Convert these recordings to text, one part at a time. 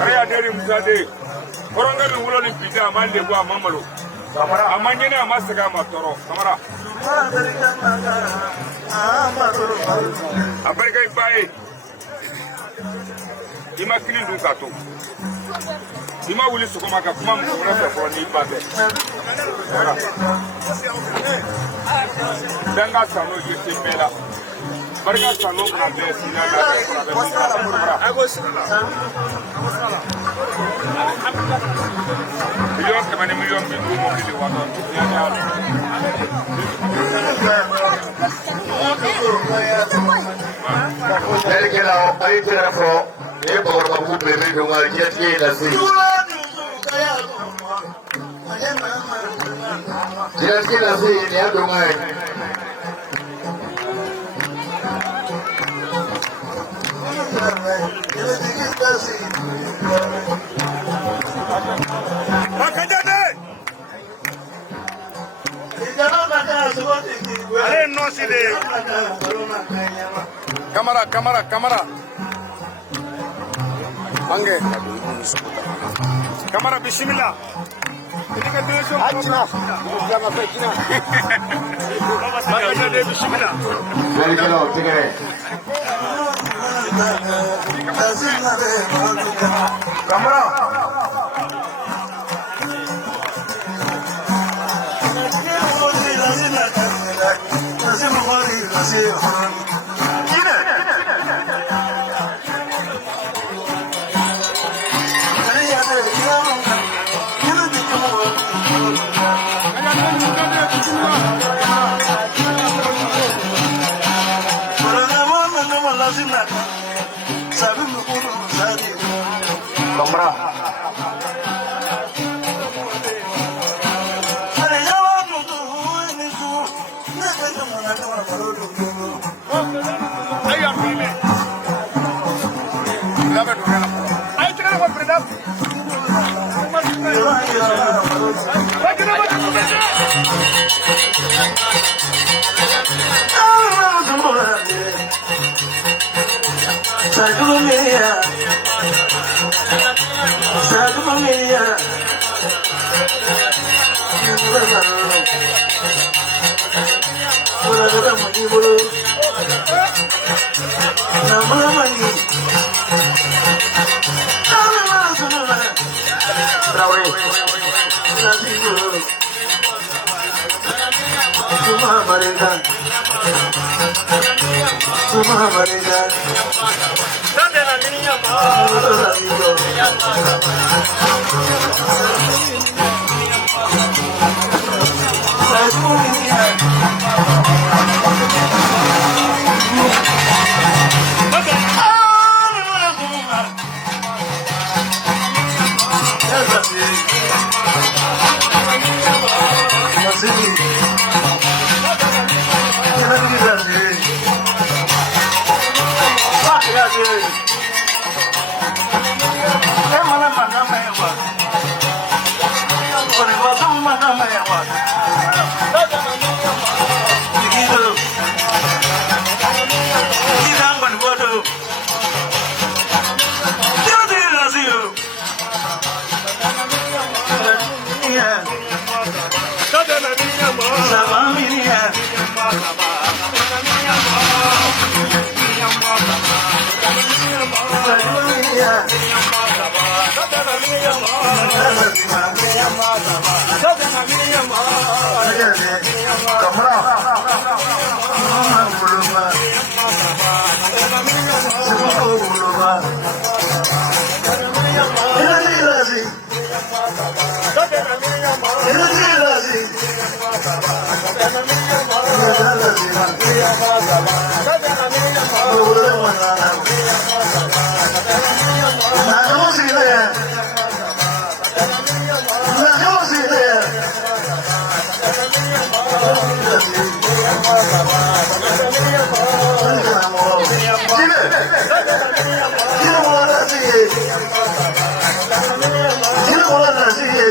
Aya deri mzade. Koronga ni wulo ni pita amande kwa mamalo. Kamara amanye na masaka matoro. Kamara. Amerika ipae. Ima kili ndukato. Ima wuli sukoma ka kuma mkuna sa kwa ni ipabe. Danga sano yesi mela. Barika sano kuna besi na million kemana million bintu mobil wato dari kira ay tirafo e bor babu bebe dungal kiye nasi kiye nasi ne dungal Kamera. Angge. Kamera bismillah. Ini kan dia semua. Jangan fitnah. Makanya dia bismillah. dari kilo tigre Kamera. Kamera. Ini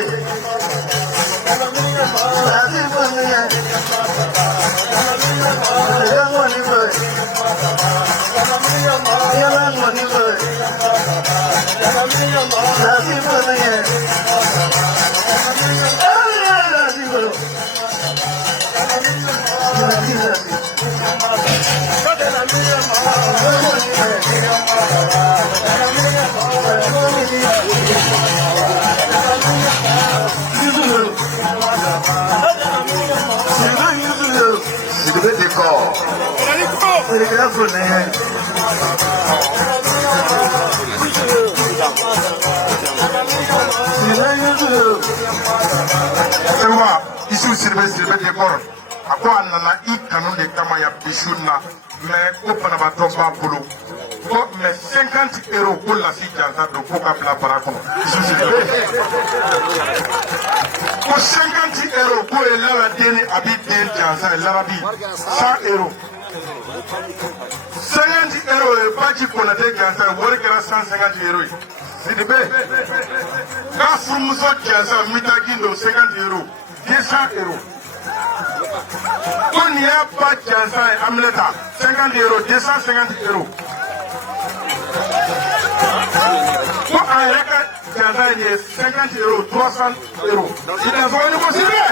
Isu sirbe dekor. Aku anana I kanu de kama ya bishuna. Mais ko panabato ba bulu. Ko mais 50 € pour la fille jansa do ko ka bla para kono. Isu sirbe. Ko 50 € pour la deni abi den jansa l'arabi 100 €. 50 € baji kona de jansa wori kera 150 €. Sirbe. Ka fumuso jansa mitagindo 50 €. 200 €. Quand il n'y a pas de jansa et amleta, 50 €, 250 €. Quand il y a jansa et 50 €, 300 €. C'est un peu possible.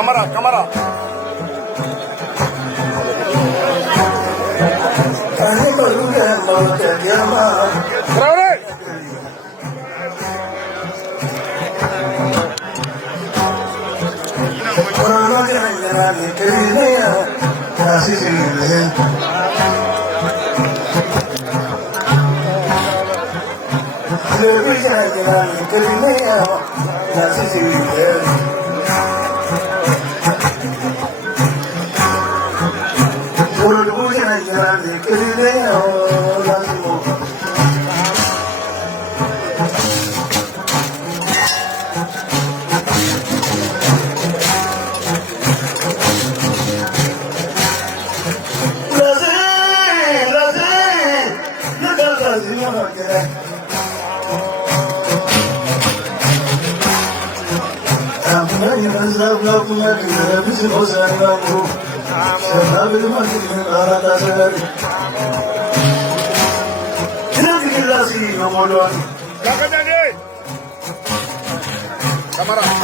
Cámara. Cámara,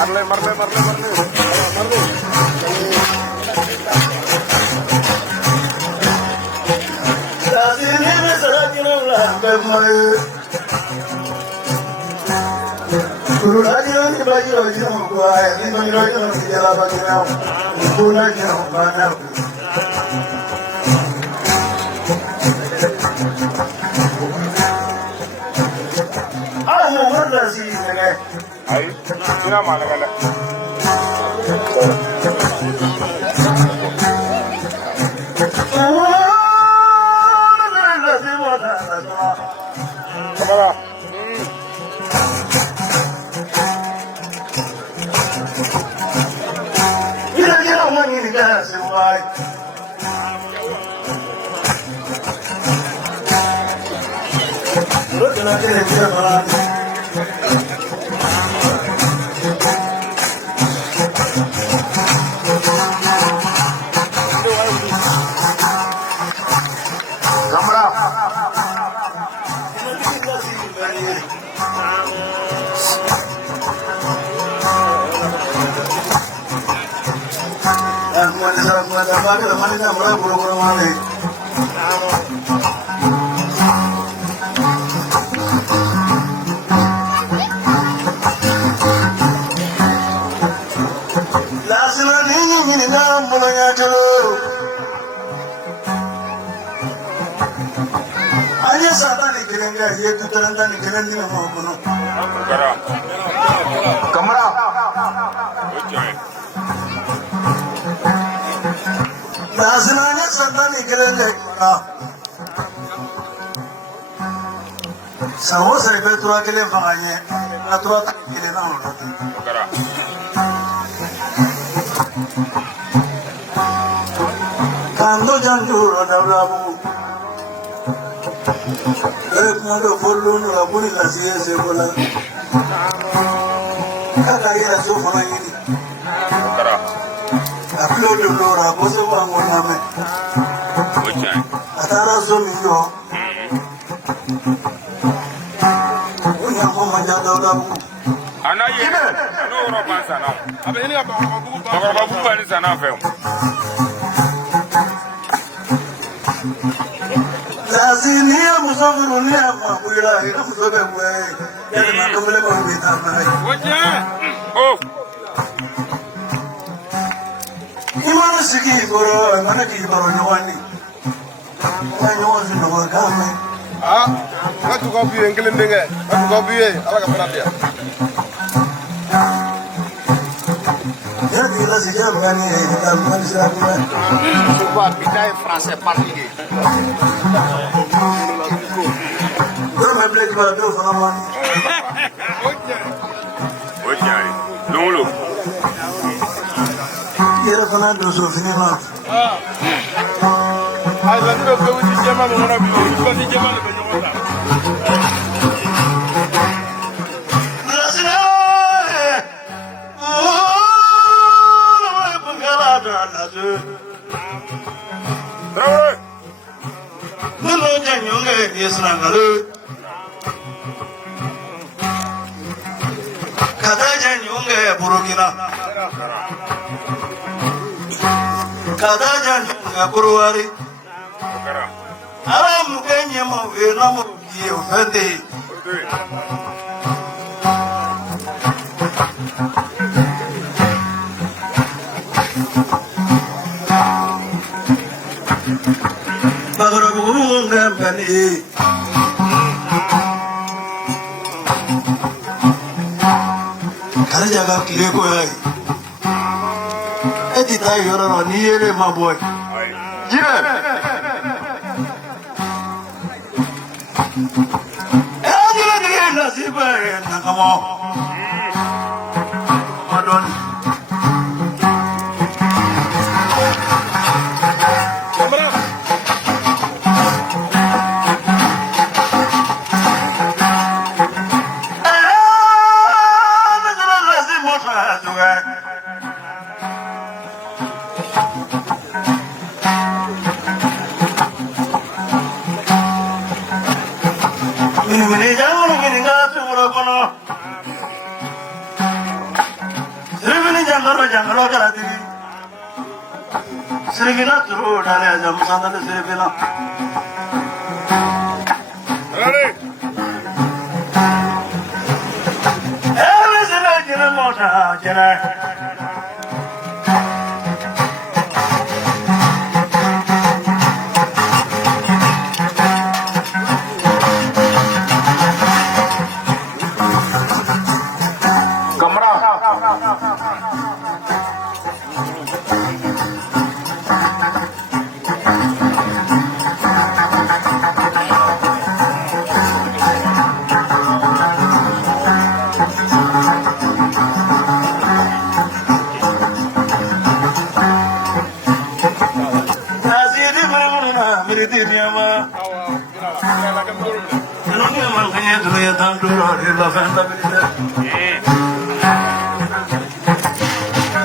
marle. Ahí, mira malagala. Cámara. Mira mani ni ka se wai. Lo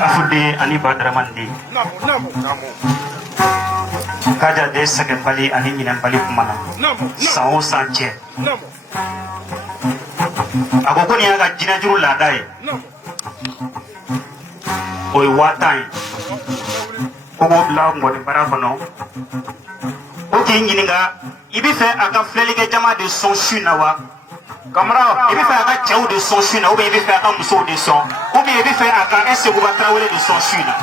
Afude ani Badramandi kaja de second bali ani minam bali kumana sao sanche agoko ni aga jina juru la dai oy watai ko bla ngoni bara kono o ke ngininga ibi fe aga flelike jama de son shunawa Kamara, il fait un tchao de son chine, ou bien il fait un mousseau de son, ou bien il fait un segouba traoué de son chine.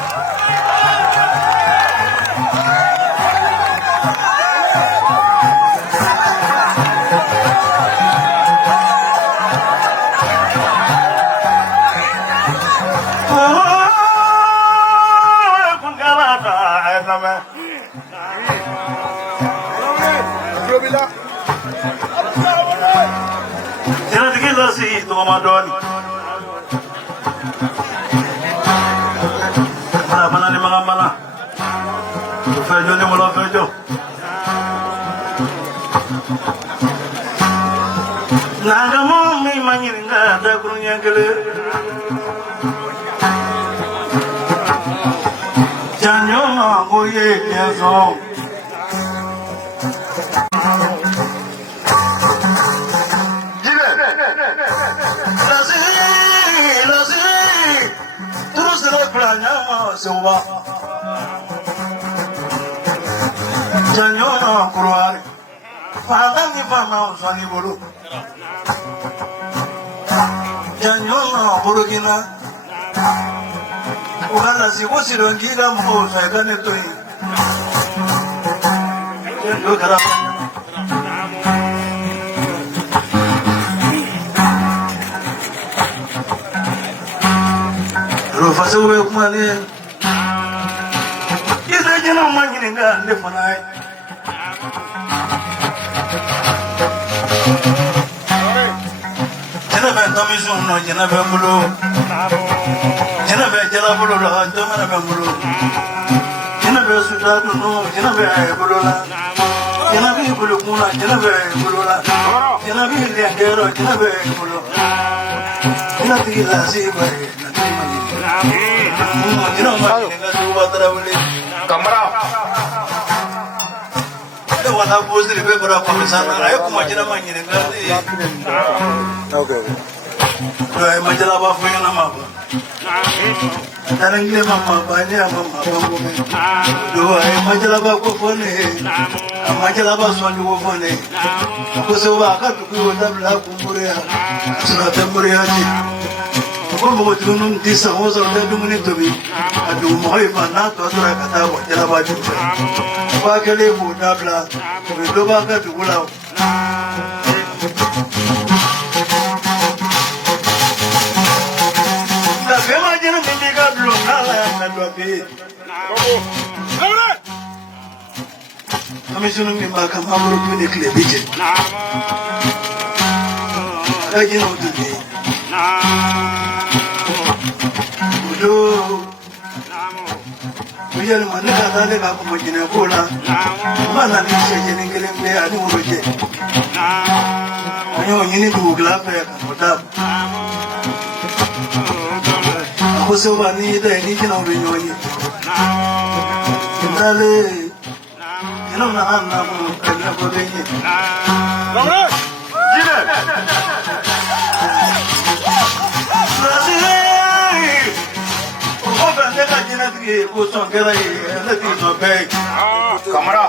Si Ramadan mana ni mana fejo ni mula fejo naga mo mi manyiringa da kurunya gele janyo na goye kezo Sewa Janyo Kuruari Fagani Fama Usani Buru Janyo Burugina Ugana Sibusi Rangiga Mo Sagane Tui Janyo Kara Rufasa Uwe Kumani no manyiringa ndefonai jena be commission no jena be bulu jena be jela bulu la jena be bulu jena be sudadu no jena be bulu la jena be bulu kuna jena be bulu la jena be lengero jena be bulu jena be la siba na jena manyiringa duwa tarawele Kamara. Ada wala bos dari beberapa perusahaan. Ayo kumajina manjine ngerti. Okay. Doa majalah apa punya nama apa? Sekarang ini mama banyak mama bangku. Doa majalah apa kufone? Majalah apa suami kufone? Aku sewa kan tuh udah berlaku muria. Sudah temuria aja. Kalau mau turun di sana, sudah dumuni tubi. Aduh, mau ifana tu aturan kata wajah baju. Pakai lebu nabla, itu pakai tu pulau. Tapi macam ni mereka belum kalah dengan dua pi. Kami sudah membakar mampu ni kelebih. Lagi nak tu. Udo, uyal mana kata le aku macam bola, mana ni sejenis kelem le anu urut. Ayo ini tu gelap ya, mudah. Aku sebab ni dah ini jenama benyoyi. Kita le, jenama anak kerana bolehnya. Kamara, jine. Kamara.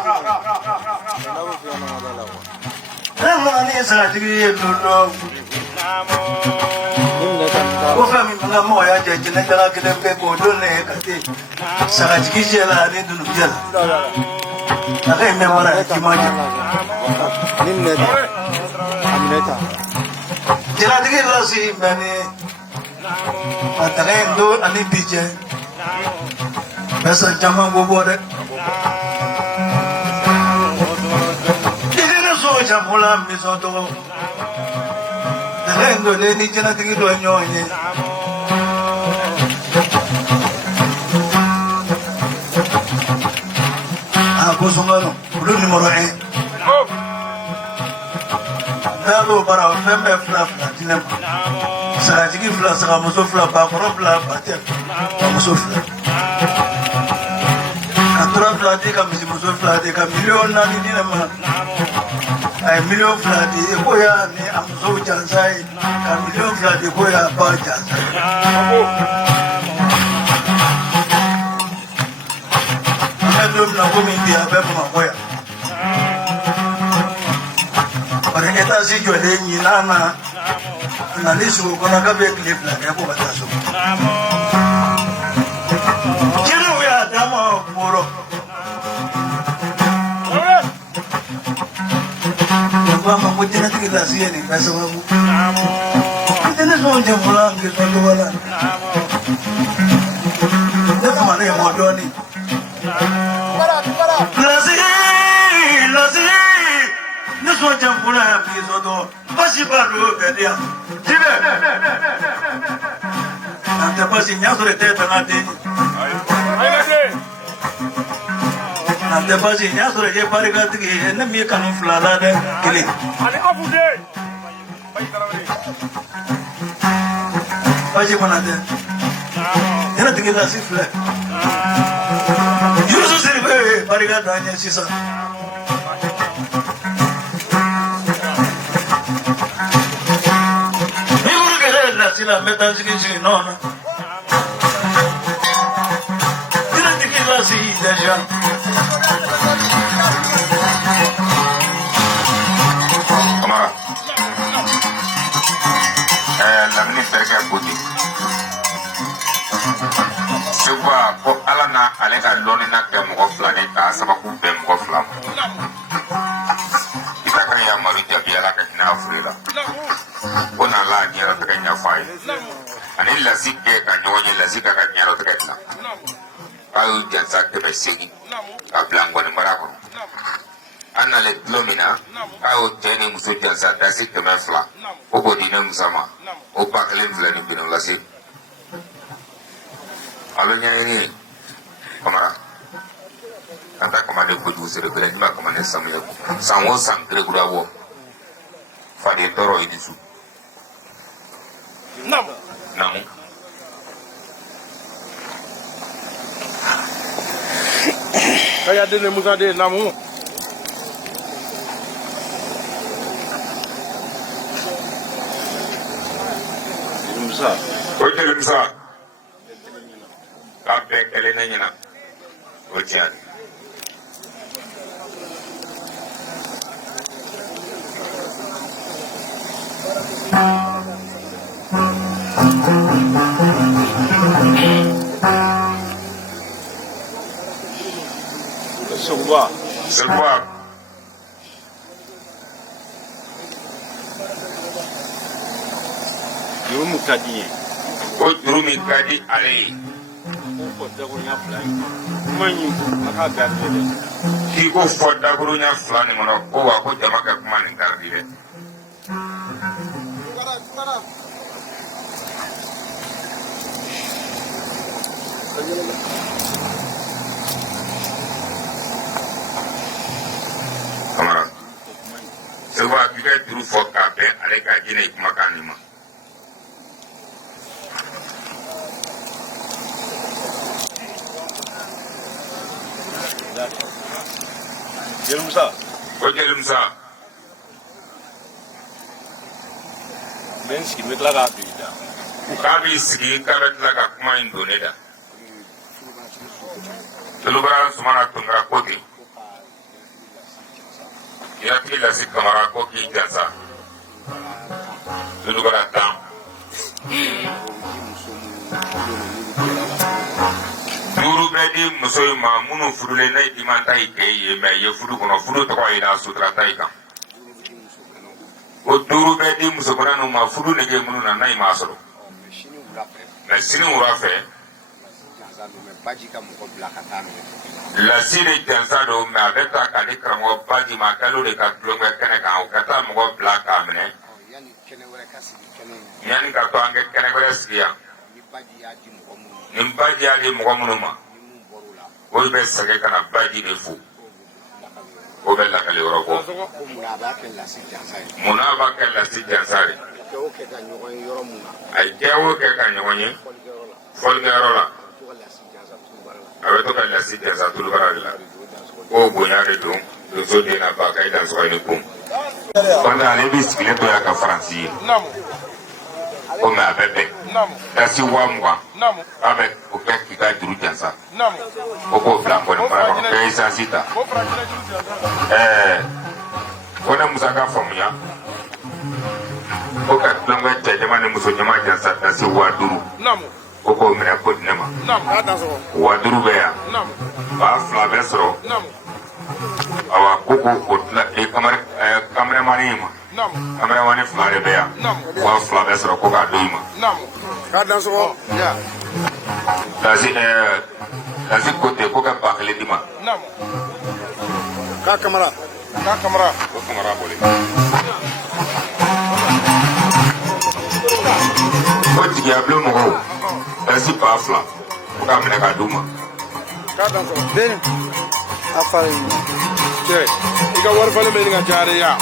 Besa jaman bobo de. Dine so jamula mi so to. Dendo le ni jina tigi do nyonye. Aku sungano, belum numero 1. Dalo para fembe fla fla. dinɛ ma sagatigi fila sagamuso fila bakɔrɔ fila batɛ bamuso fila ka tora fila di ka misimuso fila di ka miliyɔn 4 di ne ma a ye miliyɔn 2 di ko y'a ni a musow jansa ye ka miliyɔn 2 di ko y'a ba jansa ye an bɛ don min na komi bi a bɛ Bamakɔ yan bari étage jɔlen ɲinan na nali sugu kɔnɔ k'a bɛ tile 2 kɛ ko ka taa so jiriw y'a d'a ma kɔrɔ ko a ma ko jɛnɛtigi lasi ye nin bɛɛ sababu n tɛ ne sɔn cɛ fɔlɔ n k'i sɔn tɔgɔ la ne kuma ne ye mɔ dɔɔnin lasi ne sɔn cɛ fɔlɔ yan k'i sɔn tɔgɔ basi b'a don bɛɛ di yan jinɛ an tɛ basi n y'a sɔrɔ i tɛ tana den an tɛ basi n y'a sɔrɔ i ye barikatigi ye ne min kanu 2 la dɛ 1 basi fana tɛ jɛnɛtigi lasi filɛ Yusu Siribe barika d'an ye sisan ni muru kɛlɛ lasi la n bɛ taa sigi nɔ na jɛnɛtigi lasi déjà Kamara lamini berkɛ bodi Suba ko ala na ale ka lɔnni na kɛ mɔgɔ 2 de k'a sababu bɛn mɔgɔ 2 ma i ka kan yamaru jabi ala ka hinɛ a fure la ko na la ɲɛnatigɛ ɲɛfɔ a ye ani lasi kɛ ka ɲɔgɔn ye lasi ka ɲɛnatigɛ dilan k'a y'u jansa 800 ka bila Ngɔni mara kɔnɔ an nale tulon min na k'a y'o cɛ ni muso jansa dasi 200 ko k'o di ne musa ma o 1000 filɛ ni bino lase alo ɲɛɲini Kamara an ta kamane kojugu sere bɛlɛ ni ma kamane samuya san o san kerekura bɔ faden tɔɔrɔ i dusu namu kaya dene musa de namu o jelimisa k'a bɛɛ kɛlɛ ne ɲɛna o tiɲɛ Sebuah Jurumu kadi o juru min ka di ale ye k'i ko fɔ dakuruɲa 2 nin kɔnɔ ko wa ko jama ka kuma nin garidi dɛ Kamara Sebuah k'i ka juru fɔ k'a bɛn ale ka jinɛ i kumakan nin ma Jelimsa o jelimisa men sigi me tila k'a bigi da k'a b'i sigi k'a bɛ tila ka kuma in don ne da Tulubara Sumana Tunkara ko ten Yatigi Lasi Kamara ko k'i jansa Tulubara 10 duuru bɛ di muso in ma minnu furulen ne i man ta i kɛ ye mɛ ye furu kɔnɔ furu tɔgɔ yira sutura ta i kan o duuru bɛ di muso kɔnɔnu ma furu nege minnu na n'a i m'a sɔrɔ mɛ sini wula fɛ Lasi de jansa don mɛ a bɛ taa k'ale karamɔgɔ Baji ma k'ale de ka tulonkɛ kɛnɛ kan o ka taa mɔgɔ bila k'a minɛ yanni ka to an kɛ kɛnɛ wɛrɛ sigi yan nin Baji y'a di mɔgɔ minnu ma o bɛ sɛgɛn ka na Baji de fo o bɛ lakale yɔrɔ bɔ munna a b'a kɛ Lasi jansa ye ay kɛwo kɛ ka ɲɔgɔn ye fɔlikɛyɔrɔ la a bɛ to ka lasi jansa tulubara de la k'o bonya de don donso den na ba ka i dansɔgɔ ni bon kɔnte ale b'i sigilen to yan ka faransi ye ko mɛ a bɛ bɛn dasi 20,000 k'a bɛ o kɛ k'i ka juru jansa ko k'o bila kɔni mara kɔnɔ bɛɛ esansi ta ko ne musa ka faamuya ko ka tulonkɛ cɛ jama ni muso jama jansa dasi 5000 ko k'o minɛ ko di ne ma 5000 bɛ yan 2000 bɛ sɔrɔ awa ko k'o tila kameramani ma kameramani 2 de bɛ yan 2000 bɛ sɔrɔ ko k'a do i ma dasi ko ten ko ka 1000 di ma k'a kamara ko kamara boli ko jigiya bulon mɔgɔw dasi 2000 ko k'a minɛ k'a d'u ma a fa cɛ i ka wari falen bɛ nin ka jare ya